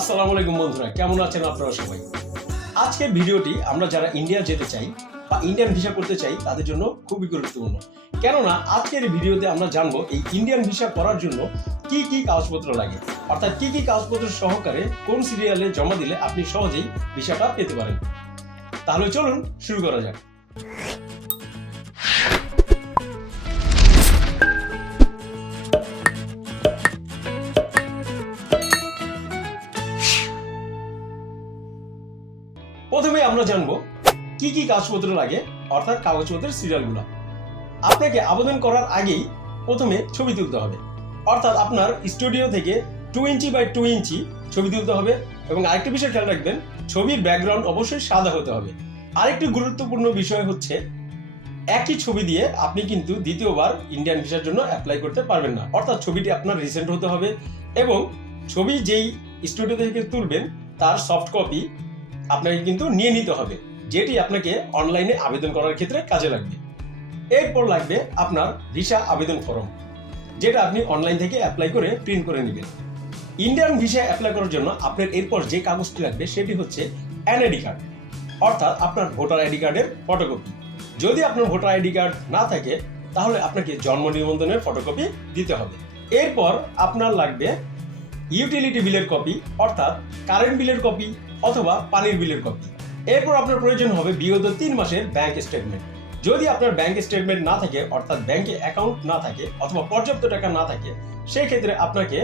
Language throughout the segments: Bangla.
আসসালামু আলাইকুম বন্ধুরা, কেমন আছেন আপনারা সবাই? আজকের ভিডিওটি আমরা যারা ইন্ডিয়া যেতে চাই বা ইন্ডিয়ান ভিসা করতে চাই, তাদের জন্য খুবই গুরুত্বপূর্ণ। কেননা, আজকের ভিডিওতে আমরা জানব এই ইন্ডিয়ান ভিসা করার জন্য কি কি কাগজপত্র লাগে। অর্থাৎ কি কি কাগজপত্র সহকারে কোন সিরিয়ালে জমা দিলে আপনি সহজেই ভিসাটা পেতে পারেন। তাহলে চলুন শুরু করা যাক। প্রথমে আমরা জানব কি কি কাগজপত্র লাগে অর্থাৎ কাগজপত্রের সিরিয়ালগুলো আপনাকে আবেদন করার আগেই প্রথমে ছবি তুলতে হবে। অর্থাৎ আপনার স্টুডিও থেকে two inch by two inch ছবি তুলতে হবে এবং আরেকটি বিষয় খেয়াল রাখবেন, ছবির ব্যাকগ্রাউন্ড অবশ্যই সাদা হতে হবে। আরেকটি গুরুত্বপূর্ণ বিষয় হচ্ছে, একই ছবি দিয়ে আপনি কিন্তু দ্বিতীয়বার ইন্ডিয়ান ভিসার জন্য অ্যাপ্লাই করতে পারবেন না। অর্থাৎ ছবিটি আপনার রিসেন্ট হতে হবে এবং ছবি যেই স্টুডিও থেকে তুলবেন, তার সফট কপি আপনাকে কিন্তু নিয়ে নিতে হবে, যেটি আপনাকে অনলাইনে আবেদন করার ক্ষেত্রে কাজে লাগবে। এরপর লাগবে আপনার ভিসা আবেদন ফর্ম, যেটা আপনি অনলাইন থেকে অ্যাপ্লাই করে প্রিন্ট করে নেবেন। ইন্ডিয়ান ভিসা অ্যাপ্লাই করার জন্য আপনার এরপর যে কাগজটি লাগবে, সেটি হচ্ছে এনআইডি কার্ড অর্থাৎ আপনার ভোটার আইডি কার্ডের ফটোকপি যদি আপনার ভোটার আইডি কার্ড না থাকে, তাহলে আপনাকে জন্ম নিবন্ধনের ফটোকপি দিতে হবে। এরপর আপনার লাগবে ইউটিলিটি বিলের কপি অর্থাৎ কারেন্ট বিলের কপি অথবা পানির বিলের কপি এরপর আপনার প্রয়োজন হবে বিগত তিন মাসের ব্যাংক স্টেটমেন্ট যদি আপনার ব্যাংক স্টেটমেন্ট না থাকে, অর্থাৎ ব্যাংকে অ্যাকাউন্ট না থাকে অথবা পর্যাপ্ত টাকা না থাকে সেই ক্ষেত্রে আপনাকে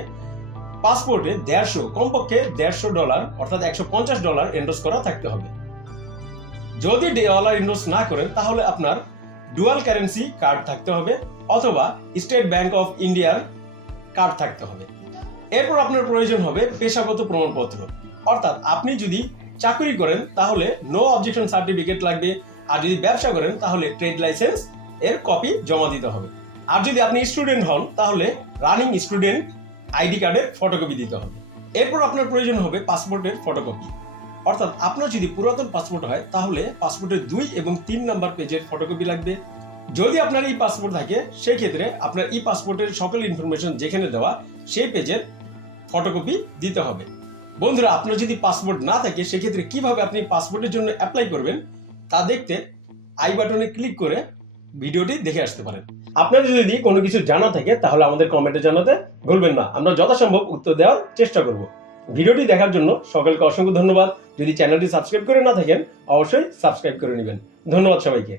পাসপোর্টে দেড়শো, কমপক্ষে দেড়শো ডলার অর্থাৎ একশো পঞ্চাশ ডলার এন্ডোস করা থাকতে হবে। যদি ডলার ইনভেস্ট না করেন, তাহলে আপনার ডুয়াল কারেন্সি কার্ড থাকতে হবে অথবা স্টেট ব্যাংক অফ ইন্ডিয়ার কার্ড থাকতে হবে। এরপর আপনার প্রয়োজন হবে পেশাগত প্রমাণপত্র। অর্থাৎ আপনি যদি চাকরি করেন, তাহলে নো অবজেকশন সার্টিফিকেট লাগবে। আর যদি ব্যবসা করেন, তাহলে ট্রেড লাইসেন্স এর কপি জমা দিতে হবে। আর যদি আপনি স্টুডেন্ট হন, তাহলে রানিং স্টুডেন্ট আইডি কার্ডের ফটোকপি দিতে হবে। এরপর আপনার প্রয়োজন হবে পাসপোর্টের ফটোকপি অর্থাৎ আপনার যদি পুরাতন পাসপোর্ট হয়, তাহলে পাসপোর্টের দুই এবং তিন নাম্বার পেজের ফটোকপি লাগবে। যদি আপনার এই পাসপোর্ট থাকে সেই ক্ষেত্রে আপনার ই পাসপোর্টের সকল ইনফরমেশন যেখানে দেওয়া, সেই পেজের ফটোকপি দিতে হবে। বন্ধুরা, আপনার যদি পাসপোর্ট না থাকে, সেক্ষেত্রে কীভাবে আপনি পাসপোর্টের জন্য অ্যাপ্লাই করবেন, তা দেখতে আই বাটনে ক্লিক করে ভিডিওটি দেখে আসতে পারেন। আপনার যদি কোনো কিছু জানা থাকে, তাহলে আমাদের কমেন্টে জানাতে ভুলবেন না। আমরা যথাসম্ভব উত্তর দেওয়ার চেষ্টা করব। ভিডিওটি দেখার জন্য সকলকে অসংখ্য ধন্যবাদ। যদি চ্যানেলটি সাবস্ক্রাইব করে না থাকেন, অবশ্যই সাবস্ক্রাইব করে নেবেন। ধন্যবাদ সবাইকে।